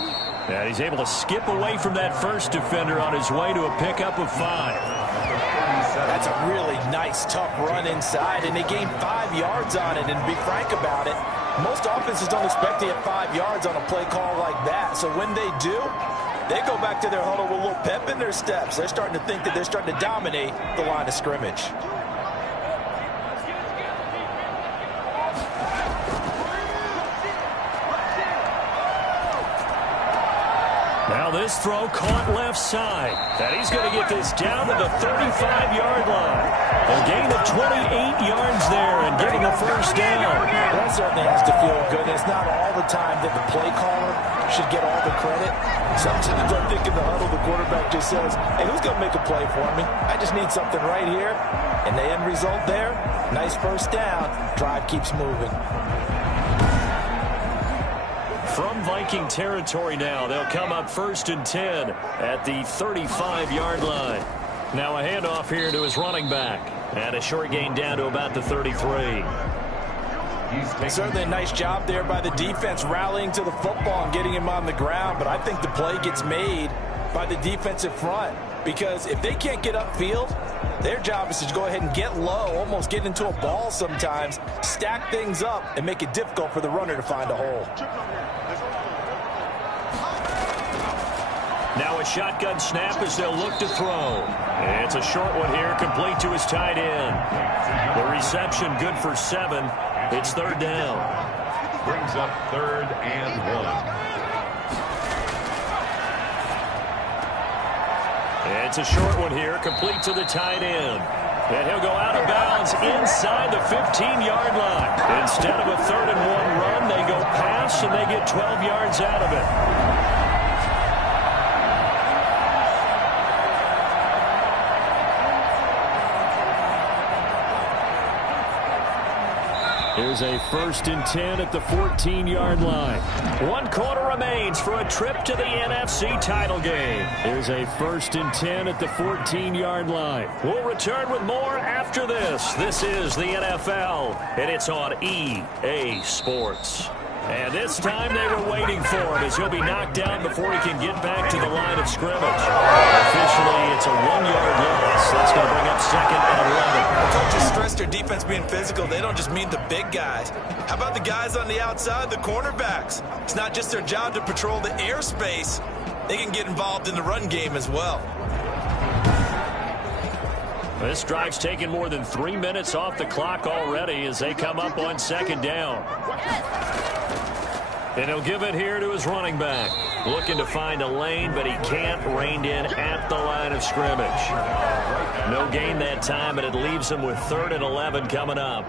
And he's able to skip away from that first defender on his way to a pickup of 5. That's a really nice, tough run inside, and they gained 5 yards on it. And to be frank about it, most offenses don't expect to get 5 yards on a play call like that. So when they do, they go back to their huddle with a little pep in their steps. They're starting to think that they're starting to dominate the line of scrimmage. Now this throw caught left side. And he's going to get this down to the 35-yard line. A gain of 28 yards there and getting a first down. That certainly has to feel good. It's not all the time that the play caller should get all the credit. Sometimes I think in the huddle, the quarterback just says, hey, who's going to make a play for me? I just need something right here. And the end result there, nice first down. Drive keeps moving. From Viking territory now, they'll come up 1st and 10 at the 35-yard line. Now a handoff here to his running back. And a short gain down to about the 33. Certainly a nice job there by the defense rallying to the football and getting him on the ground. But I think the play gets made by the defensive front, because if they can't get upfield, their job is to go ahead and get low, almost get into a ball sometimes, stack things up, and make it difficult for the runner to find a hole. Now a shotgun snap as they'll look to throw. It's a short one here, complete to his tight end. The reception good for 7. It's 3rd down. Brings up 3rd and 1. It's a short one here, complete to the tight end. And he'll go out of bounds inside the 15-yard line. Instead of a 3rd and 1 run, they go pass and they get 12 yards out of it. Here's a 1st and 10 at the 14-yard line. 1 quarter remains for a trip to the NFC title game. Here's a 1st and 10 at the 14-yard line. We'll return with more after this. This is the NFL, and it's on EA Sports. And this time they were waiting for him, as he'll be knocked down before he can get back to the line of scrimmage. Officially, it's a 1-yard loss. That's going to bring up 2nd and 11. Coaches stress their defense being physical. They don't just mean the big guys. How about the guys on the outside, the cornerbacks? It's not just their job to patrol the airspace. They can get involved in the run game as well. This drive's taken more than 3 minutes off the clock already as they come up on 2nd down. And he'll give it here to his running back. Looking to find a lane, but he can't. Reined in at the line of scrimmage. No gain that time, but it leaves him with 3rd and 11 coming up.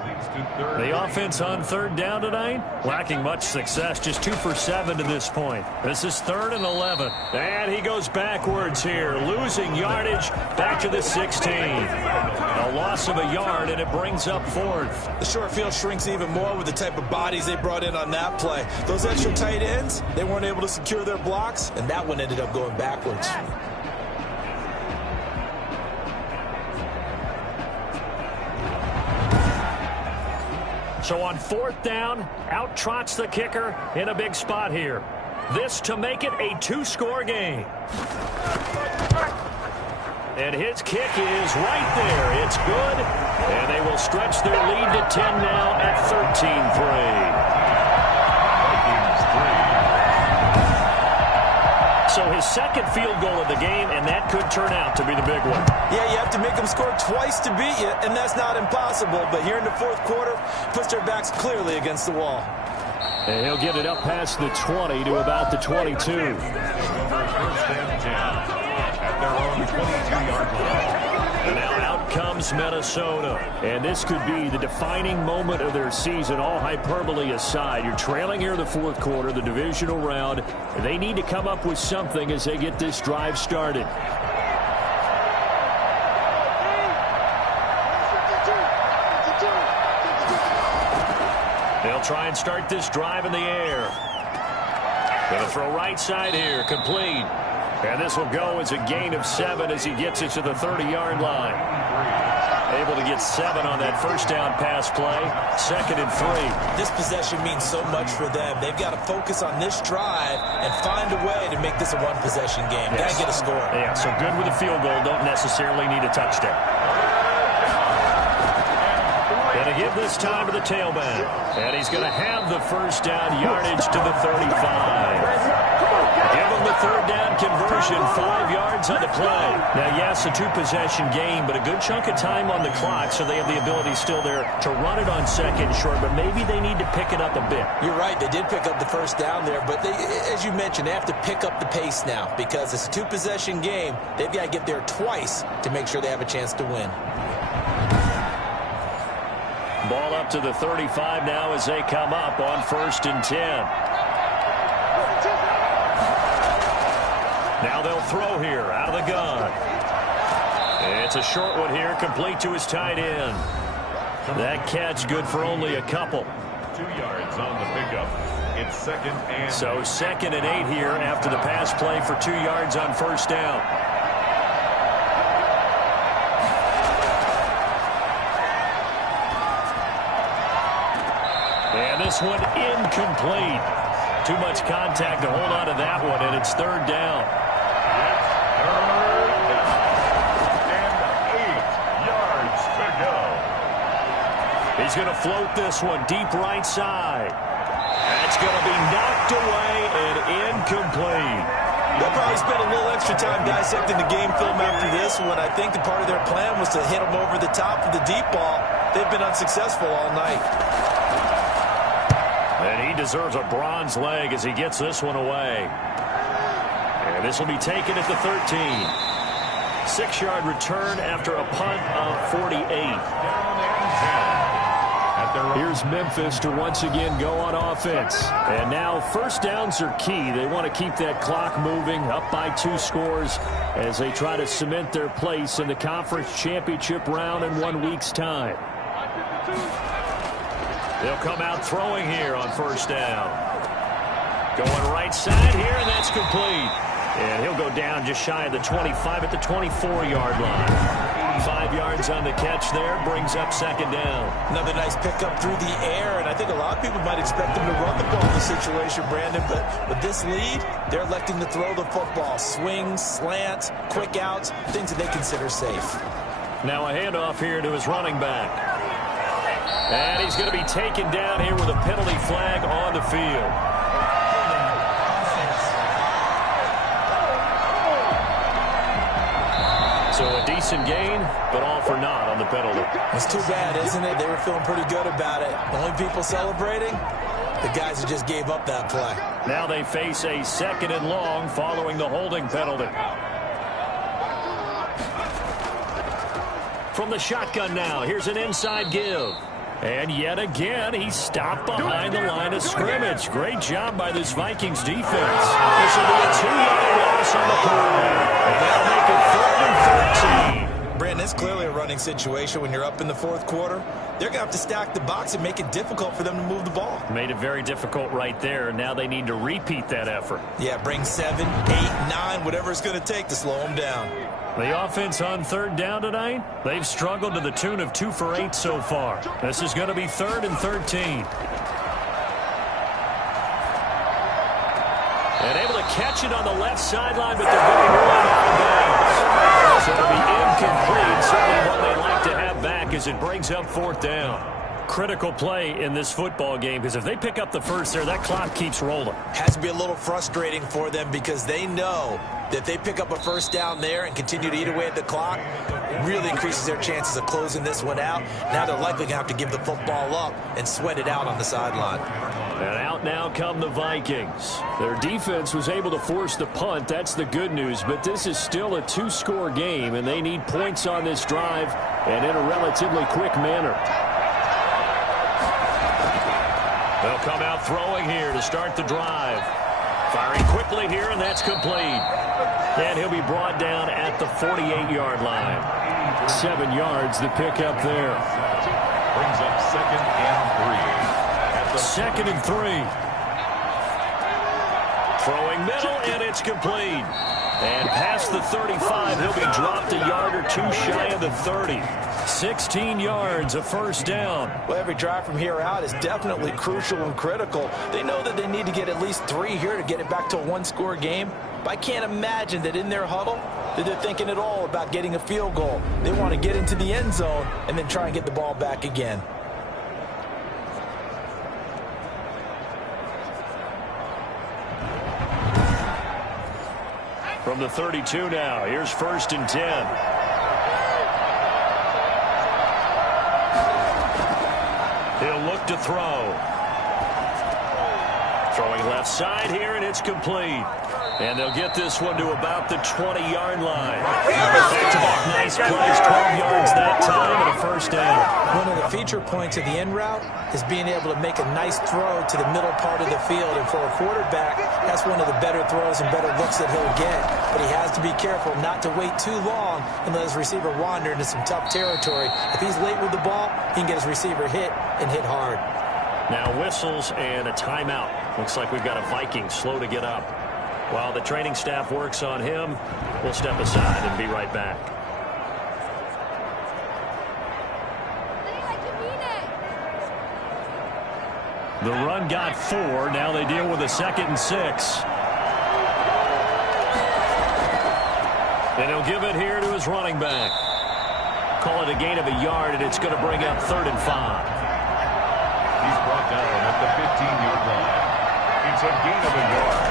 The offense on 3rd down tonight, lacking much success. Just 2 for 7 to this point. This is 3rd and 11. And he goes backwards here, losing yardage back to the 16. A loss of a yard, and it brings up 4th. The short field shrinks even more with the type of bodies they brought in on that play. Those extra tight ends, they weren't able to secure their blocks, and that one ended up going backwards. So on 4th down, out trots the kicker in a big spot here. This to make it a 2-score game. And his kick is right there. It's good. And they will stretch their lead to 10 now at 13-3. So his 2nd field goal of the game, and that could turn out to be the big one. Yeah, you have to make them score twice to beat you, and that's not impossible. But here in the 4th quarter, puts their backs clearly against the wall. And he'll get it up past the 20 to about the 22. comes Minnesota. And this could be the defining moment of their season, all hyperbole aside. You're trailing here in the fourth quarter, the divisional round. And they need to come up with something as they get this drive started. They'll try and start this drive in the air. Going to throw right side here, complete. And this will go as a gain of 7 as he gets it to the 30-yard line. Able to get 7 on that first down pass play. 2nd and 3. This possession means so much for them. They've got to focus on this drive and find a way to make this a one-possession game. Got to get a score. Yeah, so good with a field goal. Don't necessarily need a touchdown. Going to give this time to the tailback. And he's going to have the first down yardage to the 35. Give him the third down conversion, 5 yards on the play. Now, yes, a two-possession game, but a good chunk of time on the clock, so they have the ability still there to run it on second short, but maybe they need to pick it up a bit. You're right. They did pick up the first down there, but they, as you mentioned, they have to pick up the pace now because it's a two-possession game. They've got to get there twice to make sure they have a chance to win. Ball up to the 35 now as they come up on 1st and 10. Now they'll throw here out of the gun. It's a short one here, complete to his tight end. That catch good for only a couple. 2 yards on the pickup. It's 2nd and... So 2nd and 8 here after the pass play for 2 yards on first down. And this one incomplete. Too much contact to hold on to that one, and it's 3rd down. He's going to float this one deep right side. That's going to be knocked away and incomplete. They'll probably spend a little extra time dissecting the game film after this one. I think the part of their plan was to hit them over the top of the deep ball. They've been unsuccessful all night. And he deserves a bronze leg as he gets this one away. And this will be taken at the 13. 6-yard return after a punt of 48. Here's Memphis to once again go on offense. And now first downs are key. They want to keep that clock moving, up by 2 scores as they try to cement their place in the conference championship round in 1 week's time. They'll come out throwing here on first down. Going right side here, and that's complete. And he'll go down just shy of the 25 at the 24-yard line. 5 yards on the catch there, brings up 2nd down. Another nice pickup through the air, and I think a lot of people might expect them to run the ball in this situation, Brandon, but with this lead, they're electing to throw the football. Swings, slants, quick outs, things that they consider safe. Now a handoff here to his running back. And he's going to be taken down here with a penalty flag on the field. So a decent gain, but all for naught on the penalty. It's too bad, isn't it? They were feeling pretty good about it. The only people celebrating, the guys who just gave up that play. Now they face a 2nd and long following the holding penalty. From the shotgun now, here's an inside give. And yet again, he's stopped behind the line of scrimmage. Great job by this Vikings defense. This will be a 2-yard loss on the play. That'll make it 3rd and 13. Brandon, it's clearly a running situation when you're up in the 4th quarter. They're going to have to stack the box and make it difficult for them to move the ball. Made it very difficult right there. Now they need to repeat that effort. Yeah, bring 7, 8, 9, whatever it's going to take to slow them down. The offense on 3rd down tonight, they've struggled to the tune of 2 for 8 so far. This is going to be 3rd and 13. And able to catch it on the left sideline, but they're going to run out of bounds. So it'll be incomplete. Certainly one they'd like to have back as it brings up 4th down. Critical play in this football game because if they pick up the first there, that clock keeps rolling. Has to be a little frustrating for them because they know that they pick up a first down there and continue to eat away at the clock, it really increases their chances of closing this one out. Now they're likely going to have to give the football up and sweat it out on the sideline. And out now come the Vikings. Their defense was able to force the punt. That's the good news. But this is still a two-score game, and they need points on this drive and in a relatively quick manner. They'll come out throwing here to start the drive. Firing quickly here, and that's complete. And he'll be brought down at the 48-yard line. 7 yards, the pickup there. Brings up 2nd and 3. 2nd and 3. Throwing middle, and it's complete. And past the 35, he'll be dropped a yard or two shy of the 30. 16 yards, a first down. Well, every drive from here out is definitely crucial and critical. They know that they need to get at least 3 here to get it back to a one-score game. But I can't imagine that in their huddle that they're thinking at all about getting a field goal. They want to get into the end zone and then try and get the ball back again. From the 32 now, here's 1st and 10. He'll look to throw. Throwing left side here, and it's complete. And they'll get this one to about the 20-yard line. Back-to-back nice plays, 12 yards that time, and a first down. One of the feature points of the end route is being able to make a nice throw to the middle part of the field. And for a quarterback, that's one of the better throws and better looks that he'll get. But he has to be careful not to wait too long and let his receiver wander into some tough territory. If he's late with the ball, he can get his receiver hit and hit hard. Now whistles and a timeout. Looks like we've got a Viking slow to get up. While the training staff works on him, we'll step aside and be right back. The run got 4. Now they deal with a 2nd and 6. And he'll give it here to his running back. Call it a gain of a yard, and it's going to bring up 3rd and 5. He's brought down at the 15-yard line. It's a gain of a yard.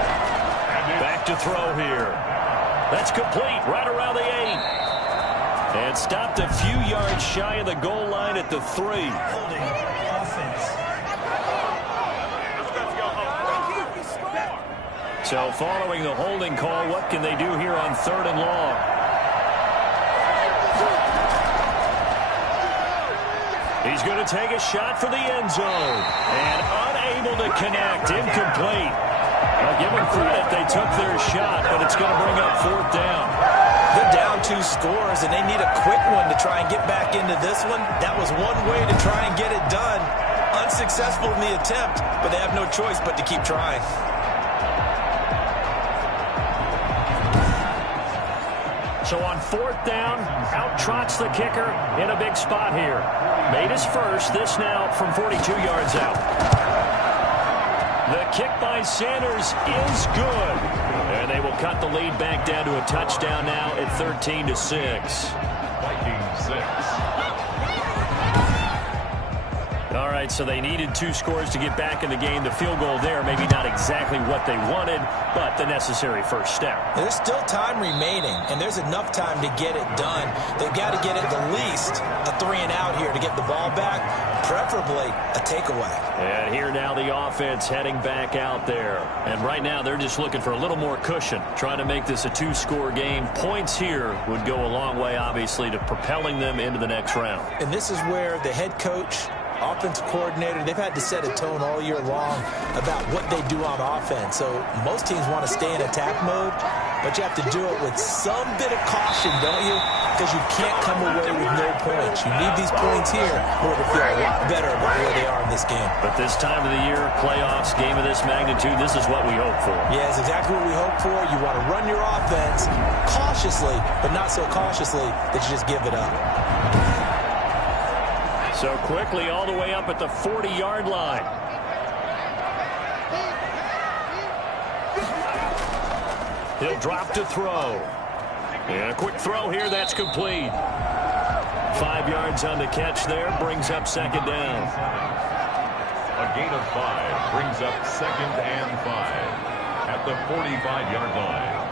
Back to throw here. That's complete right around the 8. And stopped a few yards shy of the goal line at the 3. So following the holding call, what can they do here on 3rd and long? He's going to take a shot for the end zone. And unable to connect. Incomplete. I'll give them credit. They took their shot, but it's going to bring up 4th down. They're down 2 scores, and they need a quick one to try and get back into this one. That was one way to try and get it done. Unsuccessful in the attempt, but they have no choice but to keep trying. So on 4th down, out trots the kicker in a big spot here. Made his first. This now from 42 yards out. The kick by Sanders is good. And they will cut the lead back down to a touchdown now at 13-6. Vikings 6. All right, so they needed 2 scores to get back in the game. The field goal there, maybe not exactly what they wanted, but the necessary first step. There's still time remaining, and there's enough time to get it done. They've got to get at the least a 3-and-out here to get the ball back, preferably a takeaway. And here now the offense heading back out there. And right now they're just looking for a little more cushion, trying to make this a 2-score game. Points here would go a long way, obviously, to propelling them into the next round. And this is where the head coach, offensive coordinator, they've had to set a tone all year long about what they do on offense. So most teams want to stay in attack mode, but you have to do it with some bit of caution, don't you? Because you can't come away with no points. You need these points here in order to feel a lot better about where they are in this game. But this time of the year, playoffs, game of this magnitude, this is what we hope for. Yeah, it's exactly what we hope for. You want to run your offense cautiously, but not so cautiously that you just give it up. So quickly all the way up at the 40-yard line. He'll drop to throw. And a quick throw here, that's complete. 5 yards on the catch there, brings up 2nd down. A gain of 5 brings up 2nd and 5 at the 45-yard line.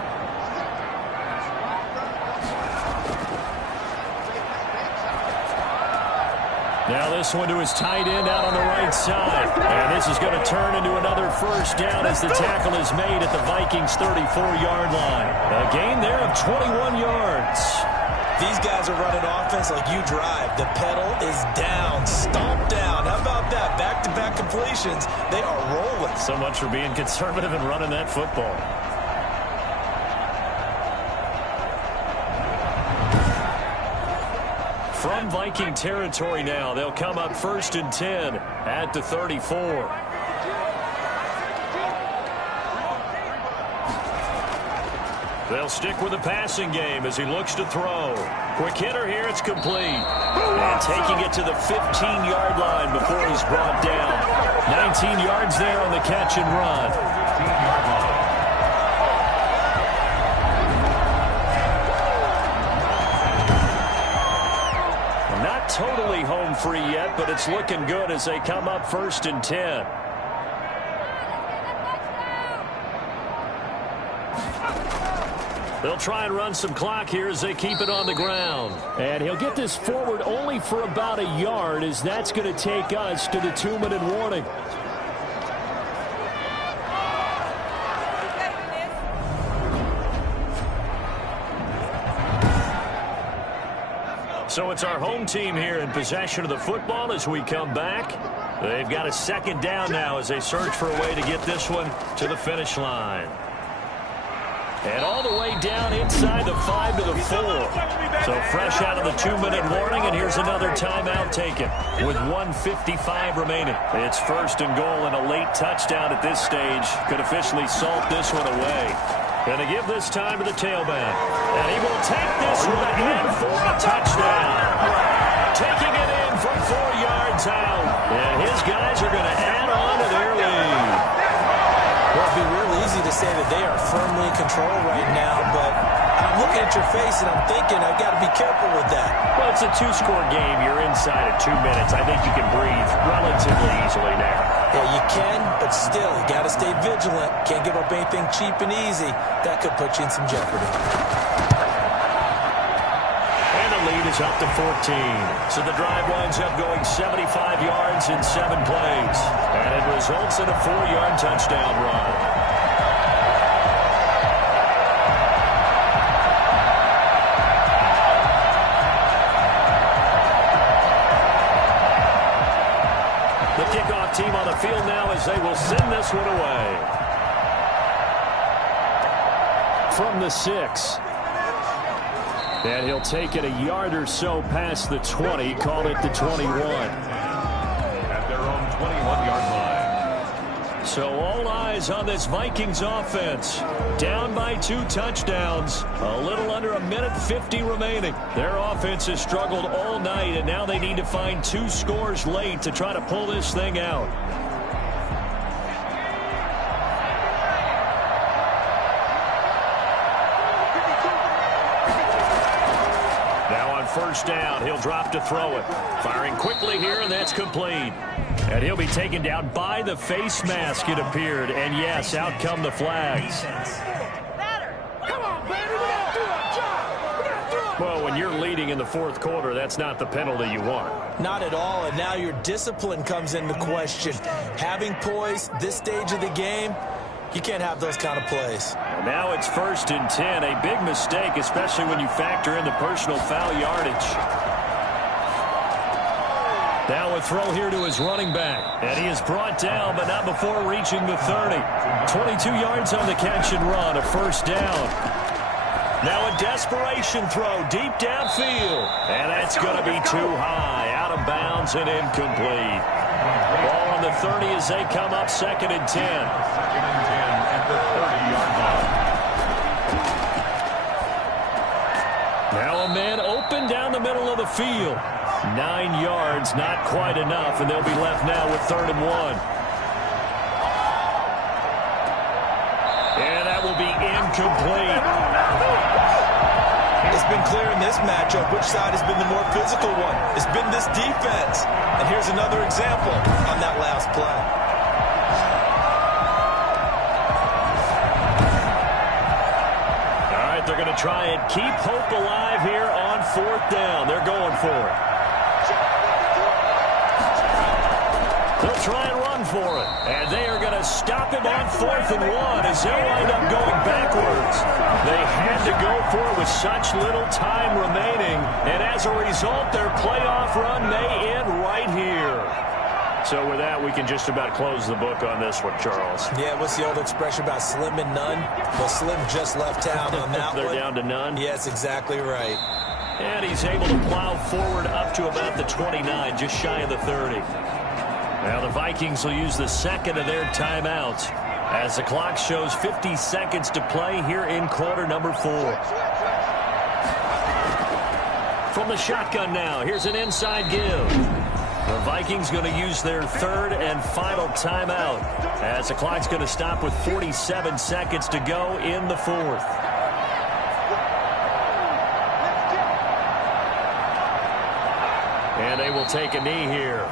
Now this one to his tight end out on the right side. And this is going to turn into another first down as the tackle is made at the Vikings' 34-yard line. A gain there of 21 yards. These guys are running offense like you drive. The pedal is down, stomped down. How about that? Back-to-back completions. They are rolling. So much for being conservative and running that football. From Viking territory now, they'll come up 1st and 10 at the 34. They'll stick with the passing game as he looks to throw. Quick hitter here, it's complete. And taking it to the 15-yard line before he's brought down. 19 yards there on the catch and run. 15-yard line. Not totally home free yet, but it's looking good as they come up 1st and 10. They'll try and run some clock here as they keep it on the ground. And he'll get this forward only for about a yard, as that's going to take us to the 2-minute warning. So it's our home team here in possession of the football as we come back. They've got a 2nd down now as they search for a way to get this one to the finish line. And all the way down inside the 5 to the 4. So fresh out of the 2-minute warning, and here's another timeout taken with 1:55 remaining. It's 1st and goal, and a late touchdown at this stage could officially salt this one away. And to give this time to the tailback. And he will take this one in for a touchdown. Taking it in from 4 yards out. And his guys are going to add on to their lead. Well, it'd be real easy to say that they are firmly in control right now, but I'm looking at your face and I'm thinking I've got to be careful with that. Well, it's a 2-score game. You're inside at 2 minutes. I think you can breathe relatively easily now. Yeah, you can, but still, you got to stay vigilant. Can't give up anything cheap and easy. That could put you in some jeopardy. And the lead is up to 14. So the drive winds up going 75 yards in 7 plays. And it results in a 4-yard touchdown run. The kickoff team on the field now as they will send this one away. From the 6. And he'll take it a yard or so past the 20, call it the 21. At their own 21-yard line. So all eyes on this Vikings offense. Down by 2 touchdowns. A little under 1:50 remaining. Their offense has struggled all night, and now they need to find 2 scores late to try to pull this thing out. Now on 1st down, he'll drop to throw it. Firing quickly here, and that's complete. And he'll be taken down by the face mask, it appeared. And yes, out come the flags. Well, when you're leading in the 4th quarter, that's not the penalty you want. Not at all, and now your discipline comes into question. Having poise this stage of the game, you can't have those kind of plays. And now it's 1st and 10. A big mistake, especially when you factor in the personal foul yardage. Now a throw here to his running back. And he is brought down, but not before reaching the 30. 22 yards on the catch and run, a 1st down. Now a desperation throw deep downfield. And that's going to be too high, out of bounds and incomplete. Ball on the 30 as they come up 2nd and 10. 2nd and 10 at the 30-yard line. Now a man open down the middle of the field. 9 yards, not quite enough, and they'll be left now with 3rd and 1. And that will be incomplete. It's been clear in this matchup which side has been the more physical one. It's been this defense. And here's another example on that last play. All right, they're going to try and keep hope alive here on 4th down. They're going for it. They'll try and run for it. And they are going to stop him on 4th and 1 as they'll wind up going backwards. They had to go for it with such little time remaining. And as a result, their playoff run may end right here. So with that, we can just about close the book on this one, Charles. Yeah, what's the old expression about slim and none? Well, Slim just left town on that They're down to none? Yes, exactly right. And he's able to plow forward up to about the 29, just shy of the 30. Now the Vikings will use the second of their timeouts as the clock shows 50 seconds to play here in quarter number 4. From the shotgun now, here's an inside give. The Vikings going to use their third and final timeout as the clock's going to stop with 47 seconds to go in the 4th. And they will take a knee here.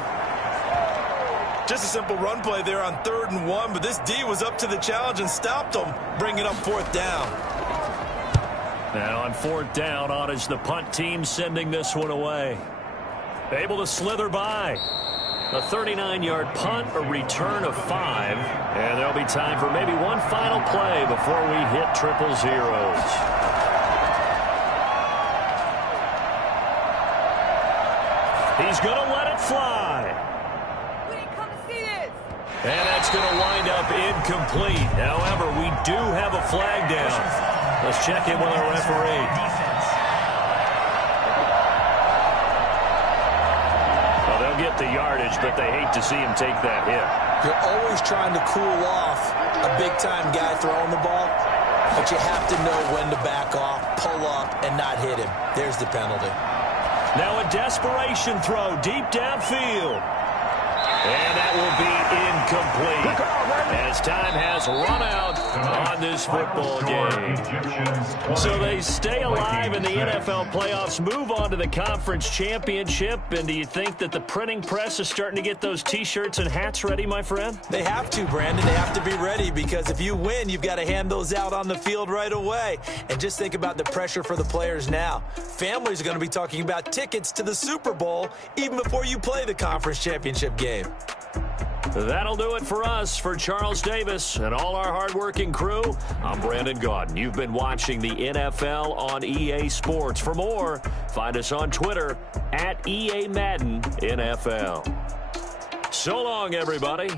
Just a simple run play there on 3rd and 1, but this D was up to the challenge and stopped them, bringing up 4th down. Now on 4th down, on is the punt team sending this one away. Able to slither by. A 39-yard punt, a return of 5. And there'll be time for maybe one final play before we hit triple zeros. He's going to let it fly. We didn't come to see this. And that's going to wind up incomplete. However, we do have a flag down. Let's check in with our referee. Get the yardage, but they hate to see him take that hit. You're always trying to cool off a big-time guy throwing the ball, but you have to know when to back off, pull up, and not hit him. There's the penalty. Now a desperation throw deep downfield. And that will be incomplete as time has run out on this football game. So they stay alive in the NFL playoffs, move on to the conference championship. And do you think that the printing press is starting to get those T-shirts and hats ready, my friend? They have to, Brandon. They have to be ready because if you win, you've got to hand those out on the field right away. And just think about the pressure for the players now. Families are going to be talking about tickets to the Super Bowl even before you play the conference championship game. That'll do it for us. For Charles Davis and all our hardworking crew, I'm Brandon Gaudin. You've been watching the NFL on EA Sports. For more, find us on Twitter @EA Madden NFL. So long, everybody.